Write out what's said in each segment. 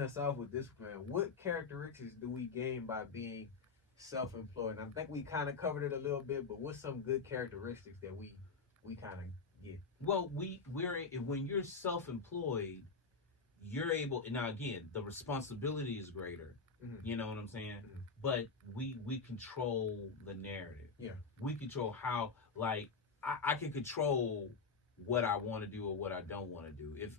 Us off with this plan. What characteristics do we gain by being self-employed? And I think we kind of covered it a little bit, but what's some good characteristics that we kind of get? Well, we're when you're self-employed, you're able. Now again, the responsibility is greater. Mm-hmm. You know what I'm saying? Mm-hmm. But we control the narrative. Yeah. We control how. Like I can control what I want to do or what I don't want to do. If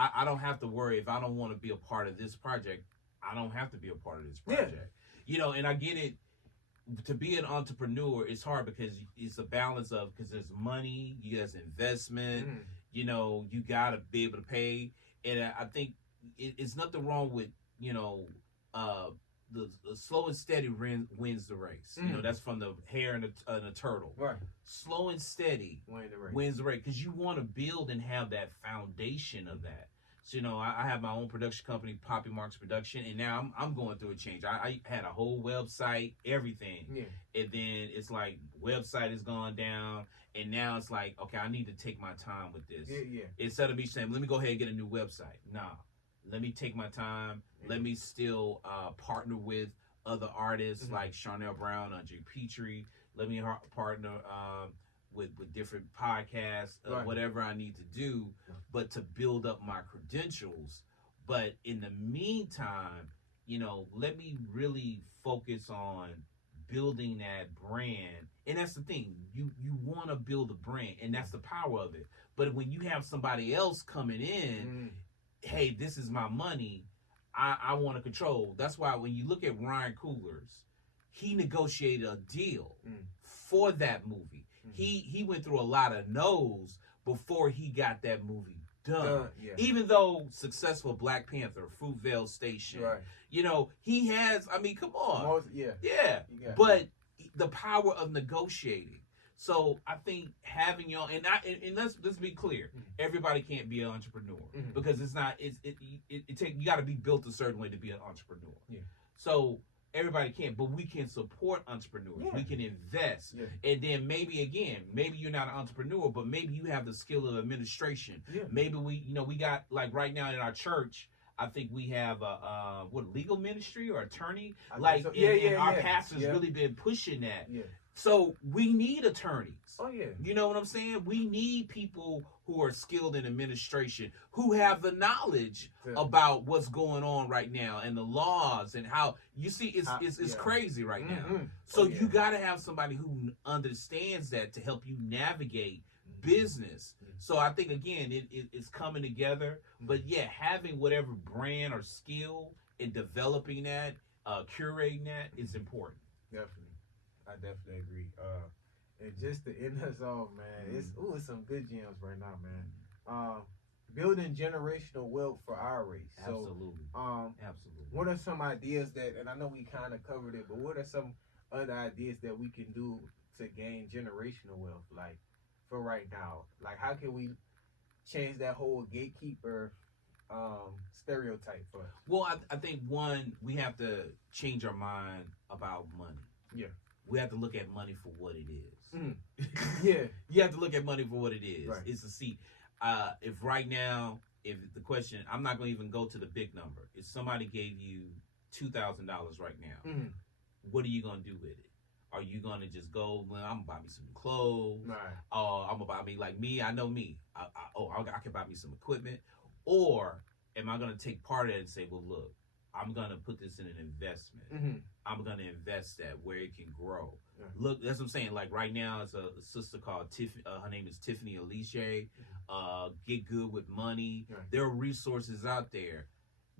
I don't have to worry if I don't want to be a part of this project, I don't have to be a part of this project. Yeah. You know, and I get it. To be an entrepreneur, it's hard because it's a balance of because there's money, there's investment. Mm-hmm. You know, you gotta be able to pay, and I think it's nothing wrong with the slow and steady wins the race. Mm-hmm. You know, that's from the hare and the turtle. Right. Slow and steady wins the race because you want to build and have that foundation of that. So, you know, I have my own production company, Poppy Marks Production, and now I'm going through a change. I had a whole website, everything. Yeah. And then it's like, website has gone down, and now it's like, okay, I need to take my time with this. Yeah, yeah. Instead of me saying, let me go ahead and get a new website. Nah, let me take my time. Yeah. Let me still partner with other artists like Charnel Brown, Andre Petrie. Let me partner with different podcasts, whatever I need to do, but to build up my credentials. But in the meantime, you know, let me really focus on building that brand. And that's the thing, you want to build a brand, and that's the power of it. But when you have somebody else coming in, hey, this is my money, I want to control. That's why when you look at Ryan Coogler's, he negotiated a deal for that movie. He went through a lot of no's before he got that movie done. Yeah. Even though successful Black Panther, Fruitvale Station, you know, he has, I mean, come on. Yeah. But the power of negotiating. So I think having your, and let's be clear, everybody can't be an entrepreneur because it's not, it you got to be built a certain way to be an entrepreneur. Yeah. So everybody can't, but we can support entrepreneurs. Yeah. We can invest. Yeah. And then maybe you're not an entrepreneur, but maybe you have the skill of administration. Yeah. Maybe we got, like right now in our church, I think we have a legal ministry or attorney. Like, so. And our pastor's really been pushing that. Yeah. So we need attorneys. Oh, yeah. You know what I'm saying? We need people who are skilled in administration, who have the knowledge about what's going on right now and the laws and how, you see, it's crazy right now. So you got to have somebody who understands that to help you navigate business. So I think, again, it's coming together. But, yeah, having whatever brand or skill in developing that, curating that is important. Definitely. I definitely agree. And just to end us off, man, it's some good gems right now, man. Building generational wealth for our race. Absolutely. So, absolutely. What are some ideas that, and I know we kind of covered it, but what are some other ideas that we can do to gain generational wealth, like for right now? Like, how can we change that whole gatekeeper stereotype for us? Well, I think, one, we have to change our mind about money. Yeah. We have to look at money for what it is. Yeah. You have to look at money for what it is. Right. It's to see if right now, if the question, I'm not going to even go to the big number. If somebody gave you $2,000 right now, what are you going to do with it? Are you going to just go, well, I'm going to buy me some clothes? Right. I'm going to buy me, like me, I know me. I can buy me some equipment. Or am I going to take part of it and say, well, look, I'm going to put this in an investment. I'm going to invest that where it can grow. Yeah. Look, that's what I'm saying. Like right now, it's a sister called Tiffany. Her name is Tiffany Alicia. Get Good with Money. Yeah. There are resources out there.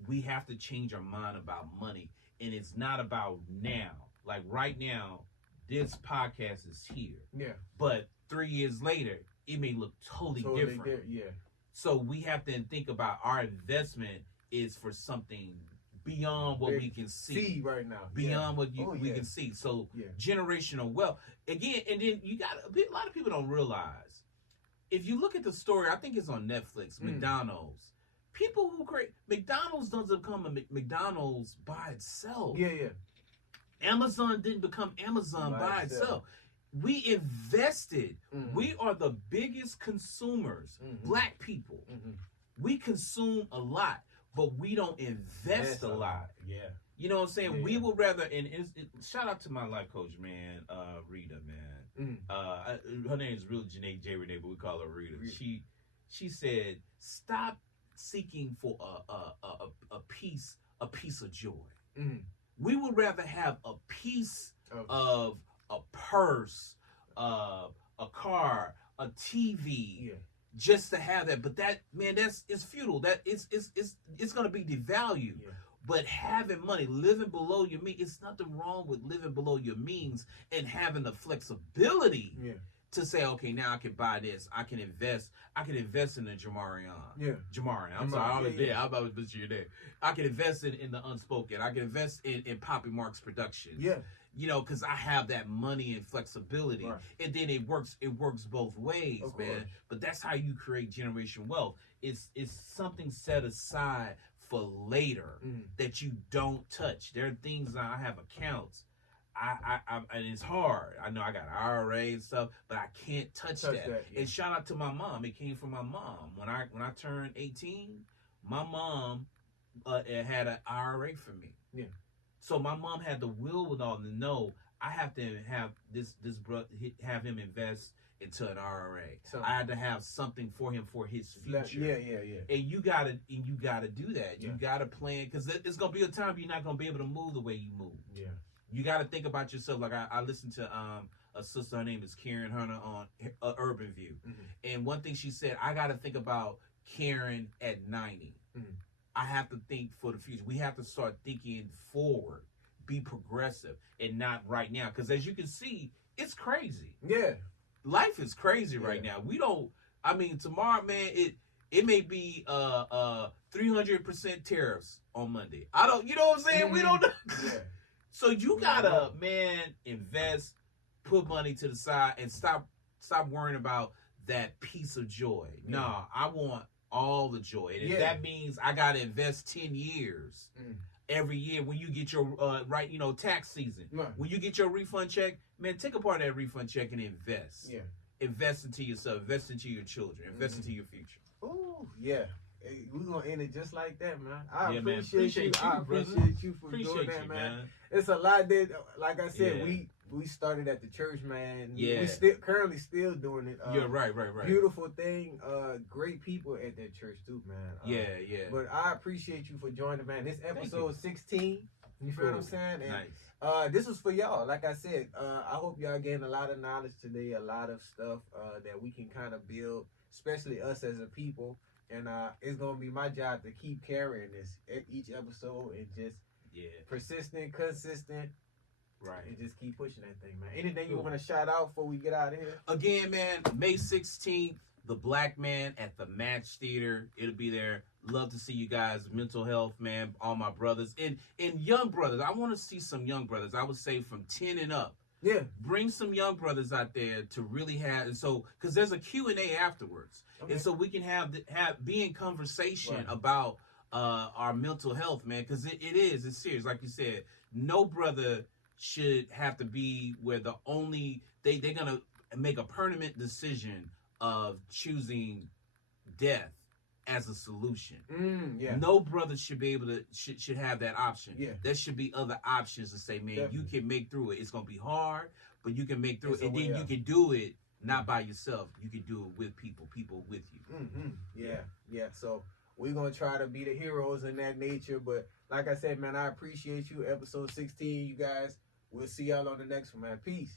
We have to change our mind about money. And it's not about now. Like right now, this podcast is here. Yeah. But 3 years later, it may look totally different. Yeah. So we have to think about our investment is for something beyond what we can see right now. Beyond what we can see. So generational wealth. Again, and then you got a lot of people don't realize. If you look at the story, I think it's on Netflix, McDonald's. People who create McDonald's doesn't become a McDonald's by itself. Yeah. Amazon didn't become Amazon by itself. We invested. We are the biggest consumers, Black people. We consume a lot. but we don't invest a lot. Yeah. You know what I'm saying? Yeah. We would rather, and shout out to my life coach, man, Rita, man. Her name is really Janae J. Renee, but we call her Rita. She said, stop seeking for a piece of joy. We would rather have a piece of a purse, a car, a TV, just to have that. But that, man, it's futile. That it's gonna be devalued. Yeah. But having money, living below your means, it's nothing wrong with living below your means and having the flexibility to say, okay, now I can buy this. I can invest in the Jamarion. Yeah. Jamarion. I'm sorry, I was there. I'm about to butcher your name. I can invest in the Unspoken. I can invest in Poppy Mark's production. Yeah. You know, because I have that money and flexibility. Right. And then it works both ways, man. But that's how you create generational wealth. It's something set aside for later that you don't touch. There are things, I have accounts. I and it's hard. I know I got IRA and stuff, but I can't touch that. Yeah. And shout out to my mom. It came from my mom. When I turned 18, my mom had an IRA for me. Yeah. So my mom had the wherewithal to know I have to have this brother, have him invest into an IRA. So I had to have something for him for his future. Yeah. And you gotta do that. You gotta plan, because it's gonna be a time you're not gonna be able to move the way you move. Yeah. You gotta think about yourself. Like I listened to a sister, her name is Karen Hunter on Urban View, and one thing she said, I gotta think about Karen at 90. I have to think for the future. We have to start thinking forward, be progressive, and not right now. Because as you can see, it's crazy. Yeah. Life is crazy right now. Tomorrow, man, it may be 300% tariffs on Monday. You know what I'm saying? We don't know. Yeah. So you gotta, man, invest, put money to the side, and stop worrying about that piece of joy. Yeah. No, I want all the joy. And if that means I gotta invest 10 years every year when you get your tax season. Right. When you get your refund check, man, take a part of that refund check and invest. Yeah. Invest into yourself, invest into your children, invest into your future. Ooh, yeah. Hey, we're gonna end it just like that, man. I appreciate you. I appreciate you for doing that, man. It's a lot that, like I said, we started at the church, man. Yeah. We currently still doing it. Right. Beautiful thing. Great people at that church too, man. Yeah. But I appreciate you for joining, man. This episode 16. You feel what I'm saying? And, nice. This was for y'all. Like I said, I hope y'all gained a lot of knowledge today, a lot of stuff that we can kind of build, especially us as a people. And it's going to be my job to keep carrying this each episode and just persistent, consistent. Right. And just keep pushing that thing, man. Anything you want to shout out before we get out of here? Again, man, May 16th, The Black Man at the Match Theater. It'll be there. Love to see you guys. Mental health, man. All my brothers. And young brothers. I want to see some young brothers. I would say from 10 and up. Yeah. Bring some young brothers out there to really have, and so, because there's a Q&A afterwards. Okay. And so we can be in conversation about our mental health, man, because it's serious. Like you said, no brother should have to be where they're gonna make a permanent decision of choosing death as a solution. No brother should be able to should have that option. Yeah. There should be other options to say, man, definitely. You can make through it. It's gonna be hard, but you can make through it, and then you can do it not by yourself. You can do it with people with you. Yeah. So we're gonna try to be the heroes in that nature. But like I said, man, I appreciate you. Episode 16, you guys. We'll see y'all on the next one, man. Peace.